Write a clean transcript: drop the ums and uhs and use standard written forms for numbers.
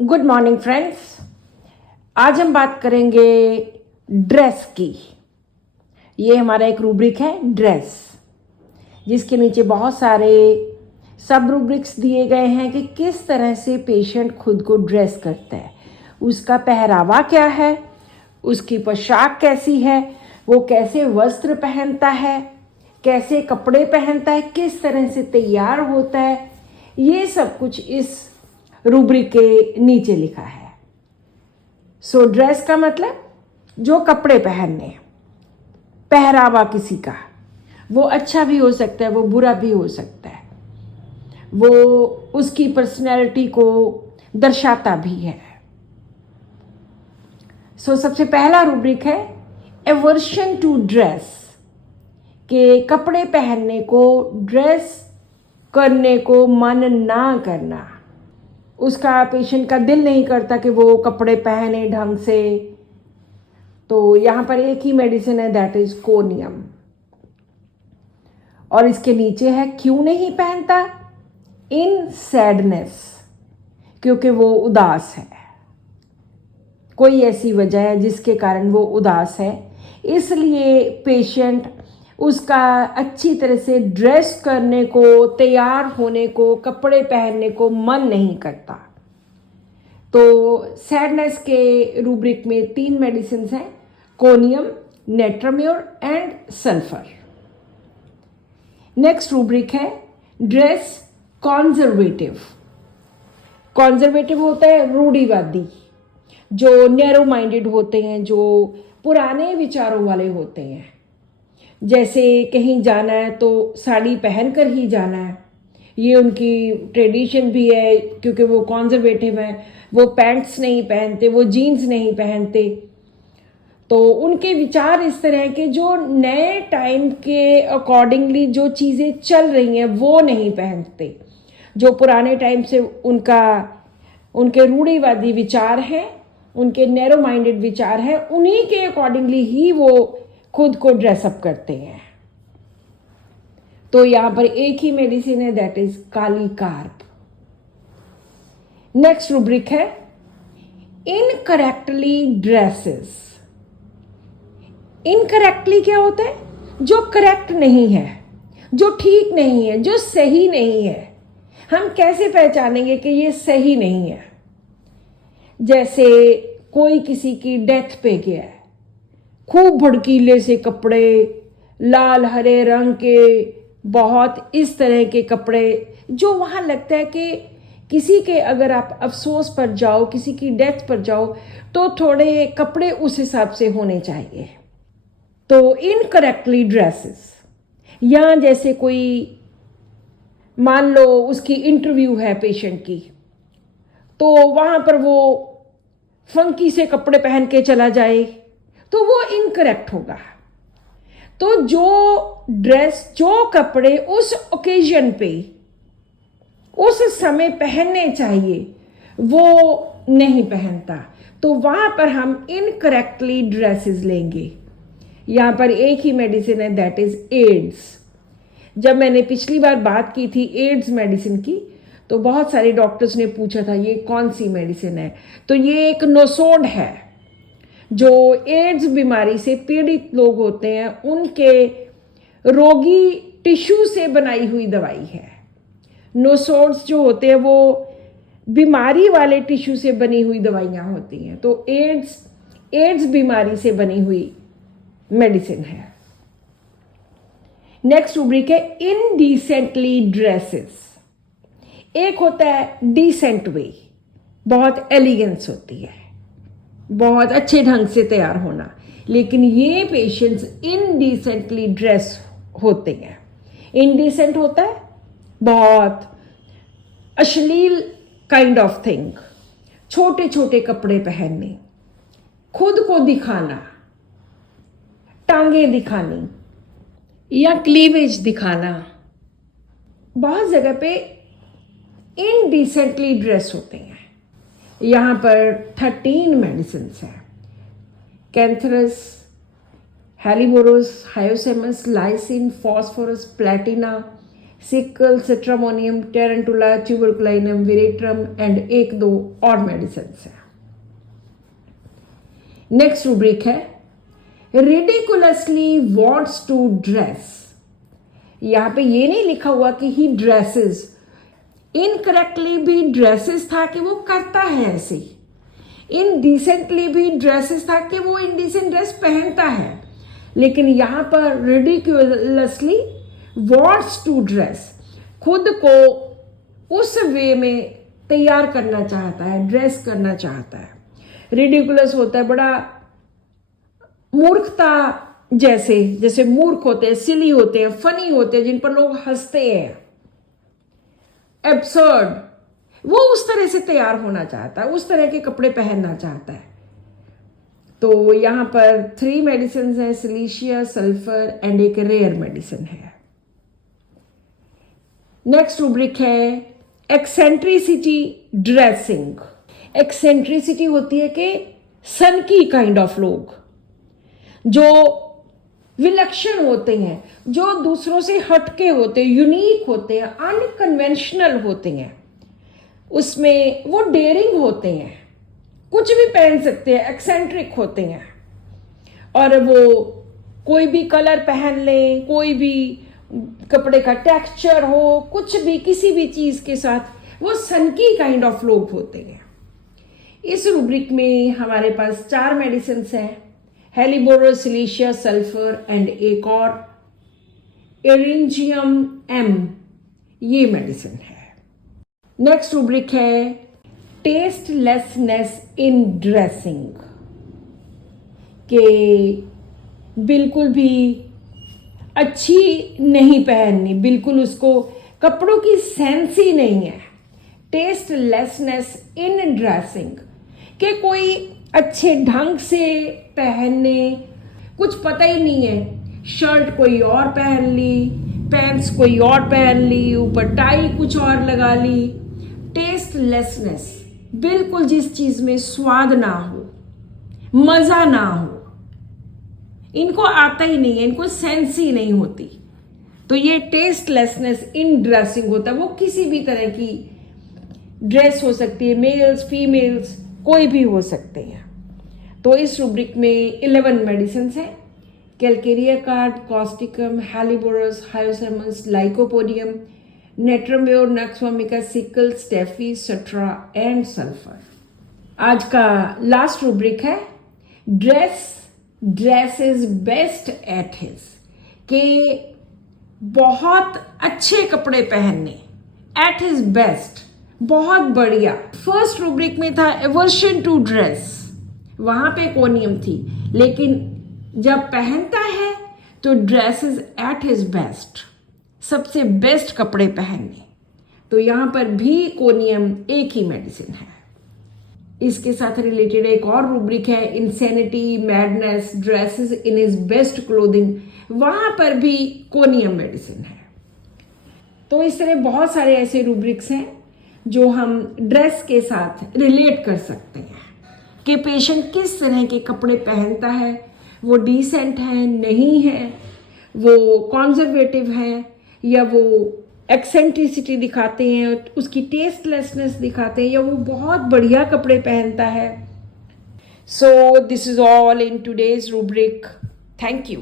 Good morning friends. आज हम बात करेंगे ड्रेस की। ये हमारा एक रूब्रिक है ड्रेस, जिसके नीचे बहुत सारे सब रूब्रिक्स दिए गए हैं कि किस तरह से पेशेंट खुद को ड्रेस करता है, उसका पहरावा क्या है, उसकी पोशाक कैसी है, वो कैसे वस्त्र पहनता है, कैसे कपड़े पहनता है, किस तरह से तैयार होता है। ये सब कुछ इस रूब्रिक के नीचे लिखा है। सो ड्रेस का मतलब जो कपड़े पहनने, पहरावा किसी का, वो अच्छा भी हो सकता है, वो बुरा भी हो सकता है, वो उसकी पर्सनैलिटी को दर्शाता भी है। सो सबसे पहला रूब्रिक है एवर्शन टू ड्रेस, के कपड़े पहनने को, ड्रेस करने को मन ना करना। उसका पेशेंट का दिल नहीं करता कि वो कपड़े पहने ढंग से। तो यहाँ पर एक ही मेडिसिन है, दैट इज कोनियम। और इसके नीचे है क्यों नहीं पहनता, इन सैडनेस, क्योंकि वो उदास है, कोई ऐसी वजह है जिसके कारण वो उदास है, इसलिए पेशेंट उसका अच्छी तरह से ड्रेस करने को, तैयार होने को, कपड़े पहनने को मन नहीं करता। तो सैडनेस के रूब्रिक में 3 मेडिसिन हैं, conium, natrum mur and sulphur. Next rubric है ड्रेस कॉन्जर्वेटिव। कॉन्जर्वेटिव होता है रूढ़िवादी, जो नैरो माइंडेड होते हैं, जो पुराने विचारों वाले होते हैं। जैसे कहीं जाना है तो साड़ी पहन कर ही जाना है, ये उनकी ट्रेडिशन भी है, क्योंकि वो कॉन्जर्वेटिव हैं। वो पैंट्स नहीं पहनते, वो जीन्स नहीं पहनते। तो उनके विचार इस तरह के, जो नए टाइम के अकॉर्डिंगली जो चीज़ें चल रही हैं वो नहीं पहनते। जो पुराने टाइम से उनके रूढ़िवादी विचार हैं, उनके नैरो माइंडेड विचार हैं, उन्हीं के अकॉर्डिंगली ही वो खुद को ड्रेसअप करते हैं। तो यहाँ पर एक ही मेडिसिन है, that is Kali carp. Next rubric है इनकरेक्टली ड्रेसेस। इनकरेक्टली क्या होता है, जो करेक्ट नहीं है, जो ठीक नहीं है, जो सही नहीं है। हम कैसे पहचानेंगे कि ये सही नहीं है? जैसे कोई किसी की डेथ पे गया है, खूब भड़कीले से कपड़े, लाल हरे रंग के, बहुत इस तरह के कपड़े, जो वहाँ लगता है कि किसी के, अगर आप अफसोस पर जाओ, किसी की डेथ पर जाओ, तो थोड़े कपड़े उस हिसाब से होने चाहिए। तो इनकरेक्टली ड्रेसेस, या जैसे कोई, मान लो उसकी इंटरव्यू है पेशेंट की, तो वहाँ पर वो फंकी से कपड़े पहन के चला जाए, तो वो इनकरेक्ट होगा। तो जो ड्रेस, जो कपड़े उस ओकेजन पे, उस समय पहनने चाहिए, वो नहीं पहनता, तो वहां पर हम इनकरेक्टली ड्रेसेस लेंगे। यहां पर एक ही मेडिसिन है, दैट इज एड्स। जब मैंने पिछली बार बात की थी एड्स मेडिसिन की, तो बहुत सारे डॉक्टर्स ने पूछा था ये कौन सी मेडिसिन है। तो ये एक नोसोड है, जो एड्स बीमारी से पीड़ित लोग होते हैं, उनके रोगी टिश्यू से बनाई हुई दवाई है। नोसोड्स जो होते हैं वो बीमारी वाले टिश्यू से बनी हुई दवाइयाँ होती हैं। तो एड्स बीमारी से बनी हुई मेडिसिन है। नेक्स्ट रूब्रिक है इनडिसेंटली ड्रेसेस। एक होता है डिसेंट वे, बहुत एलिगेंस होती है, बहुत अच्छे ढंग से तैयार होना, लेकिन ये पेशेंट्स इनडिसेंटली ड्रेस होते हैं। इनडिसेंट होता है बहुत अश्लील काइंड ऑफ थिंग, छोटे छोटे कपड़े पहनने, खुद को दिखाना, टांगे दिखानी या क्लीवेज दिखाना, बहुत जगह पे इनडिसेंटली ड्रेस होते हैं। यहाँ पर 13 मेडिसिन हैं, cantharis, helleborus, hyoscyamus, lyssin, phosphorus, platina, secale, stramonium, tarentula, tuberculinum, veratrum and एक दो और मेडिसिन है। नेक्स्ट रूब्रिक है रिडिकुलसली वॉन्ट्स टू ड्रेस। यहां पे ये नहीं लिखा हुआ कि ही ड्रेसेस, इनकरेक्टली भी ड्रेसेस था कि वो करता है ऐसे, इनडिसेंटली भी ड्रेसेस था कि वो इनडिसेंट ड्रेस पहनता है, लेकिन यहां पर रिडिकुलसली वॉन्ट्स टू ड्रेस, खुद को उस वे में तैयार करना चाहता है, ड्रेस करना चाहता है। रिडिकुलस होता है बड़ा मूर्खता जैसे, जैसे मूर्ख होते हैं, सिली होते हैं, फनी होते हैं, जिन पर लोग हंसते हैं, एब्सर्ड, वो उस तरह से तैयार होना चाहता है, उस तरह के कपड़े पहनना चाहता है। तो यहां पर 3 मेडिसिन है, सिलीशिया, सल्फर एंड एक रेयर मेडिसिन है। नेक्स्ट रूब्रिक है एक्सेंट्रिसिटी ड्रेसिंग। एक्सेंट्रिसिटी होती है कि सनकी काइंड ऑफ लोग जो विलक्षण होते हैं, जो दूसरों से हटके होते हैं, यूनिक होते हैं, अनकन्वेंशनल होते हैं, उसमें वो डेयरिंग होते हैं, कुछ भी पहन सकते हैं, एक्सेंट्रिक होते हैं, और वो कोई भी कलर पहन लें, कोई भी कपड़े का टेक्सचर हो, कुछ भी किसी भी चीज के साथ वो सनकी काइंड ऑफ लोग होते हैं। इस रूब्रिक में हमारे पास 4 मेडिसिन हैं, हेलिबोरस, सिलीशिया, सल्फर एंड एक और एरिंजियम एम, ये मेडिसिन है। नेक्स्ट रूब्रिक है टेस्टलेसनेस इन ड्रेसिंग, के बिल्कुल भी अच्छी नहीं पहननी, बिल्कुल उसको कपड़ों की सेंस ही नहीं है। टेस्टलेसनेस इन ड्रेसिंग, के कोई अच्छे ढंग से पहनने कुछ पता ही नहीं है, शर्ट कोई और पहन ली, पैंट्स कोई और पहन ली, ऊपर टाई कुछ और लगा ली। टेस्टलेसनेस, बिल्कुल जिस चीज में स्वाद ना हो, मजा ना हो, इनको आता ही नहीं है, इनको सेंस ही नहीं होती, तो ये टेस्टलेसनेस इन ड्रेसिंग होता है। वो किसी भी तरह की ड्रेस हो सकती है, मेल्स फीमेल्स कोई भी हो सकते हैं। तो इस रूब्रिक में 11 मेडिसिन हैं, calcarea carb, causticum, helleborus, hyoscyamus, lycopodium, natrum mur, nux vomica, secale, staphy, stram and sulphur. आज का लास्ट रूब्रिक है dress is best at his, के बहुत अच्छे कपड़े पहनने, एट हिज बेस्ट, बहुत बढ़िया। फर्स्ट रूब्रिक में था एवर्शन टू ड्रेस, वहां पे कोनियम थी, लेकिन जब पहनता है तो dress is at his best, सबसे बेस्ट कपड़े पहनने, तो यहां पर भी कोनियम एक ही मेडिसिन है। इसके साथ रिलेटेड एक और रूब्रिक है insanity, madness, dresses in his best clothing, वहां पर भी कोनियम मेडिसिन है। तो इस तरह बहुत सारे ऐसे रूब्रिक्स हैं जो हम ड्रेस के साथ रिलेट कर सकते हैं कि पेशेंट किस तरह के कपड़े पहनता है, वो डिसेंट है नहीं है, वो कॉन्जर्वेटिव है, या वो एक्सेंट्रिसिटी दिखाते हैं, उसकी टेस्टलेसनेस दिखाते हैं, या वो बहुत बढ़िया कपड़े पहनता है। So this is all in today's rubric. Thank you.